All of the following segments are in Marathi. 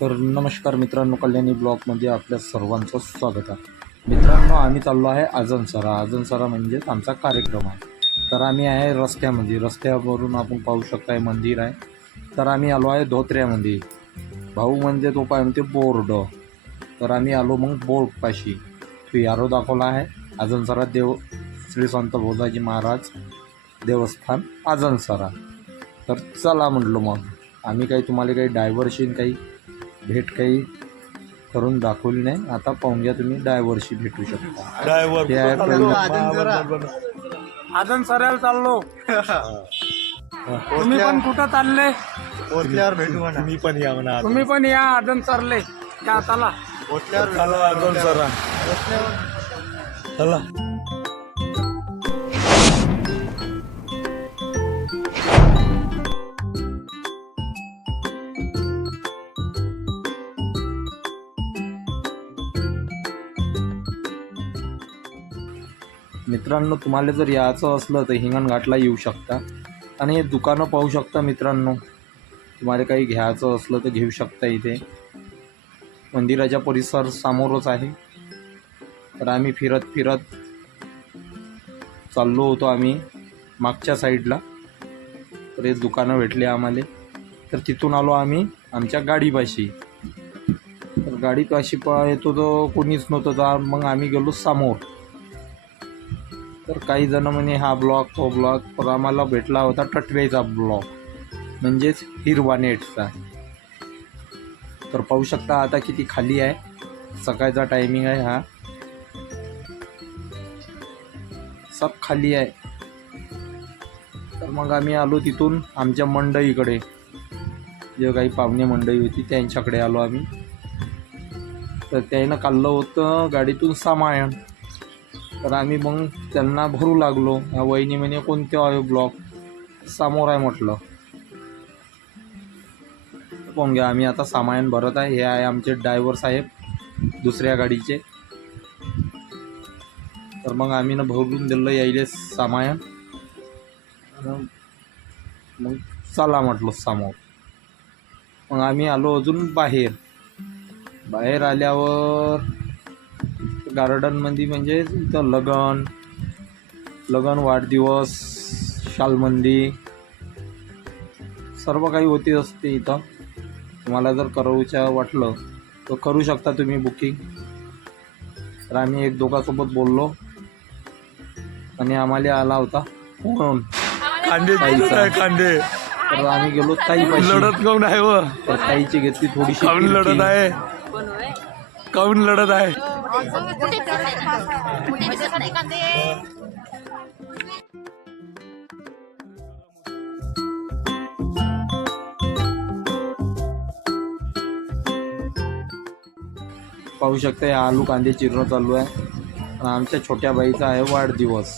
तर नमस्कार मित्रांनो, कल्याणी ब्लॉगमध्ये आपल्या सर्वांचं स्वागत आहे. मित्रांनो, आम्ही चाललो आहे आजनसरा म्हणजेच आमचा कार्यक्रम आहे. तर आम्ही आहे रस्त्यामध्ये, रस्त्यावरून आपण पाहू शकता मंदिर आहे. तर आम्ही आलो आहे धोत्र्यामध्ये. भाऊ म्हणजे तो पाय म्हणते बोर्ड. तर आम्ही आलो मग बोर्डपाशी. तो यारो दाखवला आहे आजनसरा देव श्री संत भोजाजी महाराज देवस्थान आजनसरा. तर चला म्हटलं, मग आम्ही काही तुम्हाला काही डायव्हर्शन काही भेट काही करून दाखवली नाही. आता पाहून घ्या तुम्ही, डायव्हरशी भेटू शकता. ते आहे आजनसराला चाललो. तुम्ही पण कुठं चालले? पोचल्यावर भेटू म्हणा. तुम्ही पण या म्हणा. तुम्ही पण या आजनसरले. त्या चला. पोचल्यावर चला आजनसरा. चला. मित्रांनो, तुम्हाला जर यायचं असलं तर हिंगणघाटला येऊ शकता आणि हे दुकानं पाहू शकता. मित्रांनो, तुम्हाला काही घ्यायचं असलं तर घेऊ शकता. इथे मंदिराच्या परिसर समोरच आहे. तर आम्ही फिरत चाललो होतो आम्ही मागच्या साईडला. तर हे दुकानं भेटले आम्हाला. तर तिथून आलो आम्ही आमच्या गाडीपाशी. तर गाडीपाशी येतो तर कोणीच नव्हतं. तर मग आम्ही गेलो समोर. तर काही जण म्हणे हा ब्लॉक तो ब्लॉक, पण आम्हाला भेटला होता टटवेचा ब्लॉक, म्हणजेच हिरवा नेटचा. तर पाहू शकता आता किती खाली आहे. सकाळचा टायमिंग आहे हा. सब खाली आहे. तर मग आम्ही आलो तिथून आमच्या मंडईकडे. जे काही पाहुणे मंडई होती त्यांच्याकडे आलो आम्ही. तर त्यानं काढलं होतं गाडीतून सामान. तर आम्ही मग त्यांना भरू लागलो. ह्या वहिनी म्हणे कोणते आहे ब्लॉक? समोर आहे म्हटलं. पाहून घ्या, आम्ही आता सामान भरत आहे. हे आहे आमचे ड्रायव्हर साहेब दुसऱ्या गाडीचे. तर मग आम्ही ना भरून दिलं यायले सामान. मग चला म्हटलं समोर. मग आम्ही आलो अजून बाहेर आल्यावर गार्डनमध्ये, म्हणजे इथं लगन वाढदिवस शालमंदी सर्व काही होते असते इथं. तुम्हाला जर करायचं वाटलं तर करू शकता तुम्ही बुकिंग. तर आम्ही एक दोघांसोबत बोललो आणि आम्हाला आला होता फोन ताईचा. कांदे तर आम्ही गेलो ताईपाशी. लढत काऊन आहे व? तर ताईची घेतली थोडीशी काऊन लढत फिरकी. आहे? काऊन लढत आहे? पाहू शकता आलू कांदे चिरणं चालू आहे. आणि आमच्या छोट्या बाईचा आहे वाढदिवस.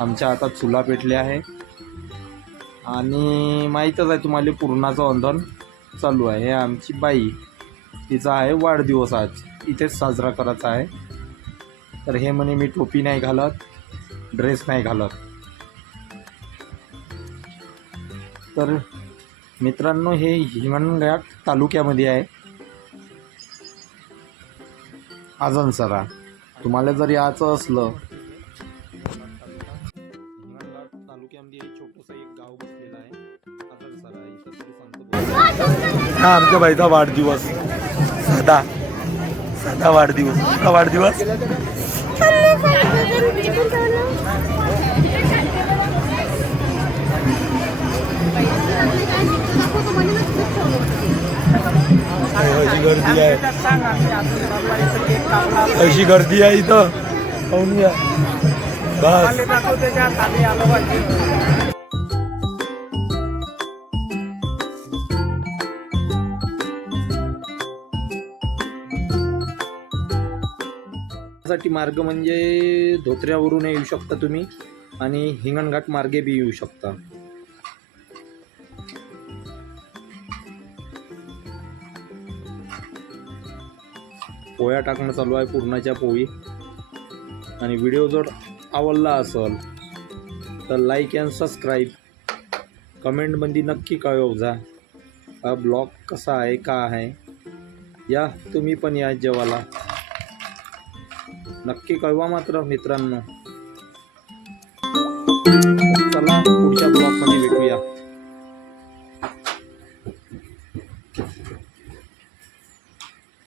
आमच्या हातात चुला पेटले आहे आणि माहीतच आहे तुम्हाला पुरणाचं वंदन चालू आहे. हे आमची बाई, तिचा आहे वाढदिवस आज, इथेच साजरा करायचा आहे. तर हे म्हणे मी टोपी नाही घालत, ड्रेस नाही घालत. तर मित्रांनो, हे हिंगणघाट तालुक्यामध्ये आहे आजनसरा. तुम्हाला जर यायचं असलं, हिंगणघाट तालुक्यामध्ये छोटंसं एक गाव बसलेलं आहे आजनसरा. इथं श्री संत हा आमच्या बाईचा वाढदिवस. साधा वाढदिवस. का वाढदिवस? अशी गर्दी आहे, अशी गर्दी आहे इथं. पाहून घ्या बस. साठी मार्ग म्हणजे धोत्र्यावरून येऊ शकता तुम्ही आणि हिंगणघाट मार्गे बी येऊ शकता. पोळ्या टाकणं चालू आहे, पुरणाच्या पोळी. आणि व्हिडिओ जर आवडला असेल तर लाईक अँड सबस्क्राईब. कमेंटमध्ये नक्की कळवा हा ब्लॉग कसा आहे, का आहे. या तुम्ही पण या जेवायला. नक्की कळवा मात्र मित्रांनो.